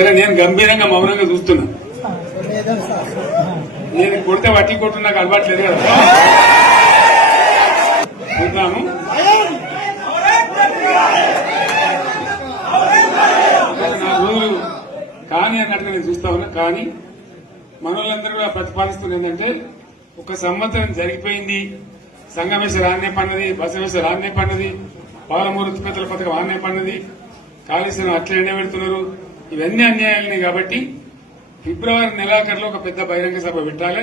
సరే నేను గంభీరంగా మౌనంగా చూస్తున్నా. నేను కొడితే వట్టి కొట్టు నాకు అలవాట్లేదు కదా. చూద్దాము. నా రోజులు కానీ అన్నట్టుగా నేను చూస్తా ఉన్నా. కానీ మనోళ్ళందరూ కూడా ప్రతిపాదిస్తుంది ఏంటంటే, ఒక సంవత్సరం జరిగిపోయింది, సంగమేశ్వర ఆన్నే పన్నది, బసవేశ్వర ఆన్నే పన్నది, పాలమూరు ఉత్పత్తుల పథకం ఆన్నే పన్నది, కాళేశ్వరం అట్లా ఎండబెడుతున్నారు, ఇవన్నీ అన్యాయాలని. కాబట్టి ఫిబ్రవరి నెలాఖరులో ఒక పెద్ద బహిరంగ సభ పెట్టాలి,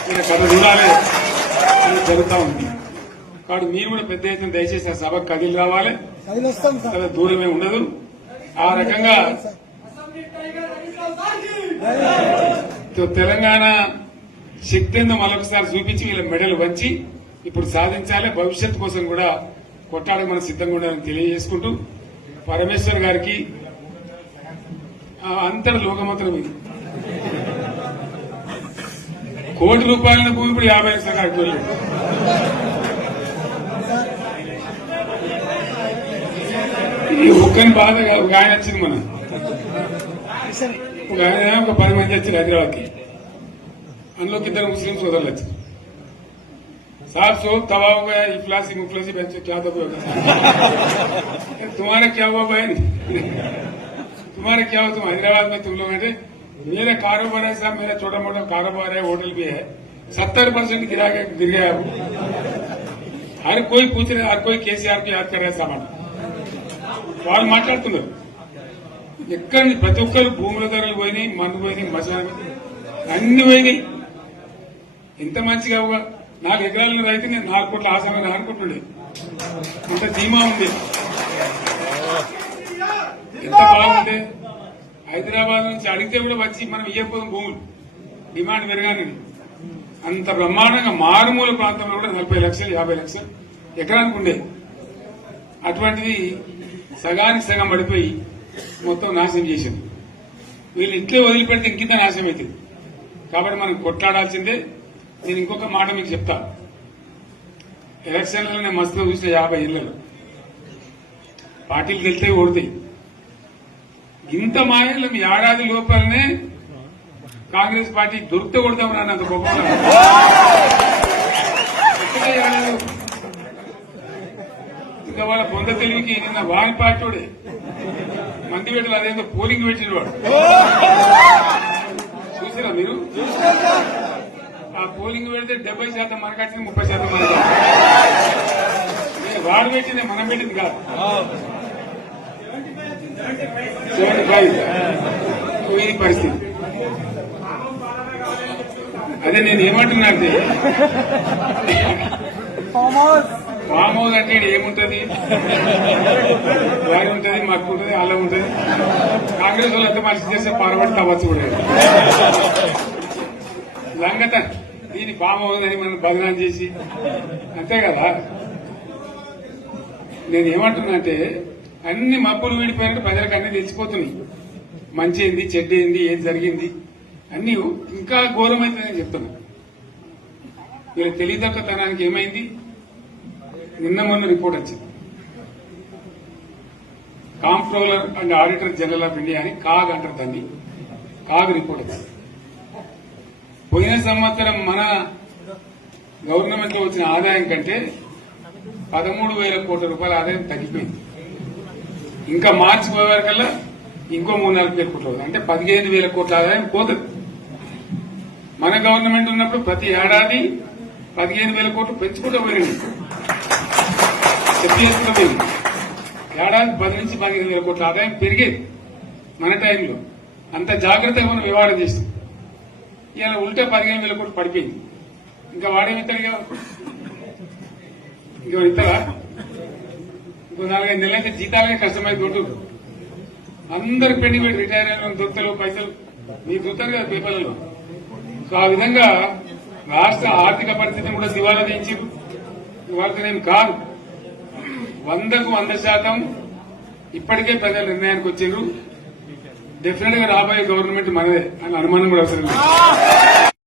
ఇక్కడ కథ చూడాలి అని జరుగుతా ఉంది. కాబట్టి మీరు కూడా పెద్ద ఎత్తున దయచేసి ఆ సభకు కదిలి రావాలి, కదా దూరమే ఉండదు. ఆ రకంగా తెలంగాణ శక్తి ఏందో మరొకసారి చూపించి వీళ్ళ మెడలు వంచి ఇప్పుడు సాధించాలి. భవిష్యత్తు కోసం కూడా కొట్టాడకు మనం సిద్ధంగా ఉండాలని తెలియజేసుకుంటూ, పరమేశ్వర్ గారికి అంతటి లోకమంత్రం ఇది. కోటి రూపాయల భూమి ఇప్పుడు 50 లక్షల కట్టుకోలేదు. ఈ ఒక్కని బాధ ఒక ఆయన వచ్చింది, మన ఒక ఆయన ఒక 10 మంది వచ్చారు హైదరాబాద్కి. అందులోకి 2 ముస్లిం సోదరులు వచ్చారు. साहब सो तबाह हो गया, इफलासी मुफलासी बच्चे क्या दबे होगा. तुम्हारा क्या हुआ बहन, तुम्हारा क्या हुआ, तुम हैदराबाद में तुम लोग हैं. मेरा कारोबार है साहब, मेरा छोटा मोटा कारोबार है, होटल भी है, 70% गिर गया. हर कोई पूछ रहे, हर कोई केसीआर की याद कर रहे सामान. వాళ్ళు మాట్లాడుతున్నారు. ఎక్కడ ప్రతి ఒక్కరు భూముల ధరలు పోయినాయి, మందు పోయినాయి, మసాలా అన్ని పోయినాయి. ఎంత మంచిగా 4 ఎకరాల రైతు నేను 4 కోట్ల ఆసామని అనుకుంటుండే. అంత ధీమా ఉంది, ఎంత బాగుంది. హైదరాబాద్ నుంచి అడిగితే కూడా వచ్చి మనం ఇవ్వకపోదాం భూములు, డిమాండ్ పెరగానే. అంత బ్రహ్మాండంగా మారుమూల ప్రాంతంలో కూడా 40 లక్షలు 50 లక్షలు ఎకరానికి ఉండే. అటువంటిది సగానికి సగం పడిపోయి మొత్తం నాశనం చేసింది. వీళ్ళు ఇంట్లో వదిలిపెడితే ఇంకింత నాశనం అవుతుంది. కాబట్టి మనం కొట్లాడాల్సిందే. నేను ఇంకొక మాట మీకు చెప్తా. ఎలక్షన్లలో నేను మస్తుగా చూసిన 50 ఇళ్లలో పార్టీలు తెలితే ఓడతాయి. ఇంత మాయలు మీ ఏడాది లోపలనే కాంగ్రెస్ పార్టీ దొరికితే కొడతాం రానంత గొప్ప. ఇంకా వాళ్ళ పొంద తెలివికి నిన్న వాళ్ళ పార్టీడే మంది పెట్టాలి. అదేందో పోలింగ్ పెట్టిన వాడు చూసారా మీరు? ఆ పోలింగ్ పెడితే 70% మనకు వచ్చింది, 30% మనకు. వాడు పెట్టింది మనం పెట్టింది కాదు. 75 ఇది పరిస్థితి. అదే నేను ఏమంటున్నా అంటే, ఫామ్ హౌస్ అంటే ఏముంటది, వారి ఉంటది, మాకు ఉంటది, అలా ఉంటది. కాంగ్రెస్ వాళ్ళు ఎంత మనిషి చేస్తే పారబడి తవ్వచ్చు కూడా లంగత. దీన్ని ఫామ్ హౌస్ అని మనం బదనాం చేసి అంతే కదా. నేను ఏమంటున్నా అంటే, అన్ని మబ్బులు వీడిపోయినట్టు ప్రజలకు అన్ని తెలిసిపోతున్నాయి. మంచి ఏంది, చెడ్డ ఏంది, ఏది జరిగింది అన్ని ఇంకా ఘోరమైందని చెప్తున్నా. వీళ్ళ తెలియదక్కతనానికి ఏమైంది? నిన్న మొన్న రిపోర్ట్ వచ్చింది. Comptroller and auditor general of India అని కాగ్ అంటారు దాన్ని. కాగ్ రిపోర్ట్ వచ్చింది. పోయిన సంవత్సరం మన గవర్నమెంట్ లో వచ్చిన ఆదాయం కంటే 13,000 కోట్ల రూపాయల ఆదాయం తగ్గిపోయింది. ఇంకా మార్చి పోయే వరకల్లా ఇంకో 3-4 కోట్ల అంటే 15,000 కోట్ల ఆదాయం పోతుంది. మన గవర్నమెంట్ ఉన్నప్పుడు ప్రతి ఏడాది 15,000 కోట్లు పెంచుకుంటూ పోయింది. చెప్పేసుకుంటూ పోయింది. ఏడాది 10 నుంచి 15,000 కోట్ల ఆదాయం పెరిగేది మన టైంలో. అంత జాగ్రత్తగా మనం వ్యవహారం చేస్తాం. ఇలా ఉల్టా 15,000 కోట్లు పడిపోయింది. ఇంకా వాడేమిస్తాడుగా, ఇంకో ఇస్తారా? ఇంకో 4-5 నెలలైతే జీతాలనే కష్టమైపోతూ అందరికి పెండింగ్ పెట్టి రిటైర్ అయిన దొత్తలు పైసలు మీరు చూస్తారు కదా పేపర్లలో. సో ఆ విధంగా రాష్ట్ర ఆర్థిక పరిస్థితిని కూడా దివాలా తీయించారు. ఇవాళనేం కాదు, 100కు 100% ఇప్పటికే ప్రజలు నిర్ణయానికి వచ్చారు. డెఫినెట్ గా రాబోయే గవర్నమెంట్ మనదే అని అనుమానం కూడా అవసరం లేదు.